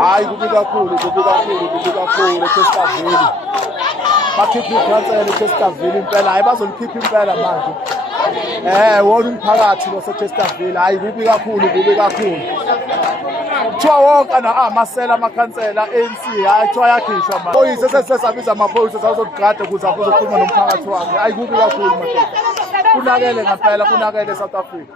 Hayi kubi kakhulu eChesterville. Bakhipha ikhansela eChesterville impela, hayi bazolikhipha impela manje. Wona umphakathi lo seChesterville, hayi kubi kakhulu. Kuthiwa wonke amasela amakhansela ANC hayi kuthiwa yakhishwa manje. Oyise sesabiza amaphoyisa azozogada ukuze azokhuluma nomphakathi wakhe. Hayi kubi kakhulu manje. Kunakele ngempela, kunakele South Africa.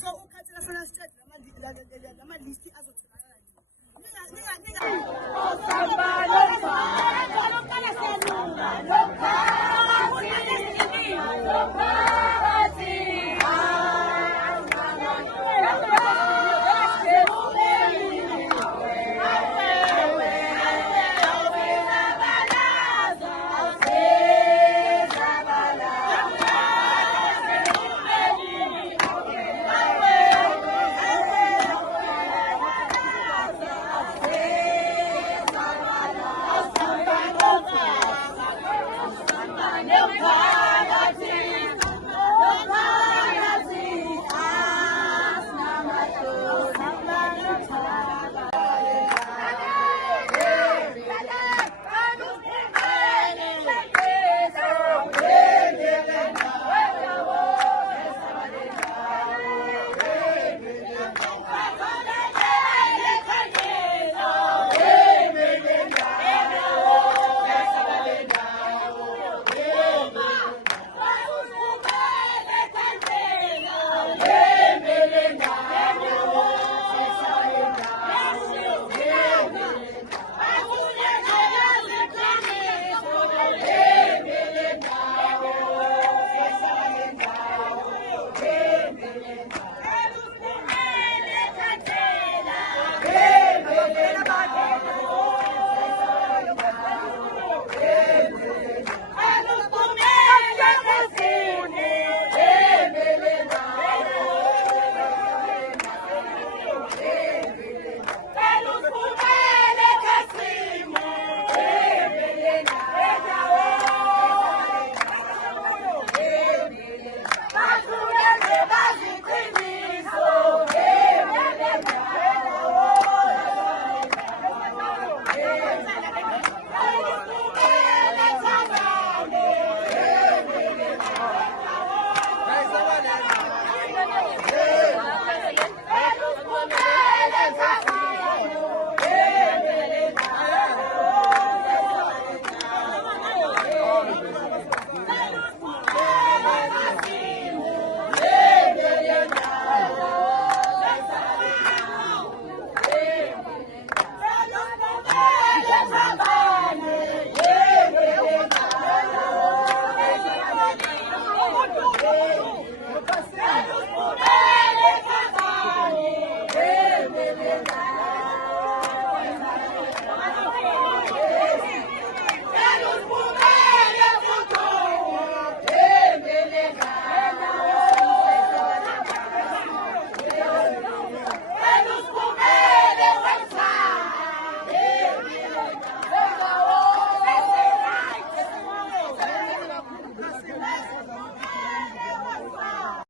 So ukhathela funa sicede lama list